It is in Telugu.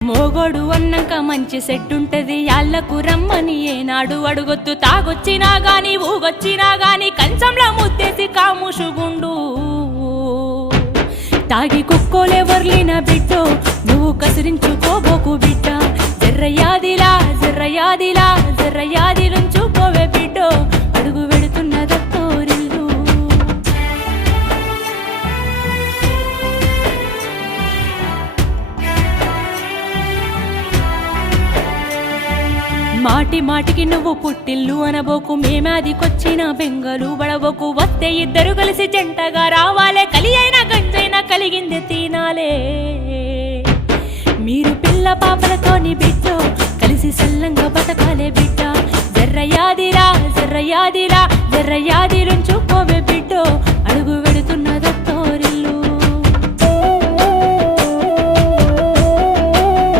మోగోడు అన్నాక మంచి సెట్టుంటది యాళ్లకు రమ్మని ఏనాడు అడుగొద్దు తాగొచ్చినా గాని ఊగొచ్చినా గాని కంచంలో ముత్తేసి కాముషుగుండు తాగి కుక్కోలే వర్లిన బిడ్డో నువ్వు కసిరించుకోబోకు బిడ్డ జర్రయాదిలా జర్రయాదిలా జర్రయాదిలుంచుకోవే బిడ్డో అడుగు వెడుతున్నదత్తోరిల్లు మాటి మాటికి నువ్వు పుట్టిల్లు అనబోకు మేమాదికొచ్చిన బెంగలు బడబోకు వస్తే ఇద్దరు కలిసి జంటగా రావాలే కలి అయినా గంజైనా కలిగింది తినాలే మీరు పిల్ల పాపలతోని బిడ్డ కలిసి సల్లంగా బతకాలే బిడ్డ జర్రయాదిలా జర్రయాదిలా జర్రయాదిలుంచుకోవే బిడ్డో అడుగు వెడుతున్న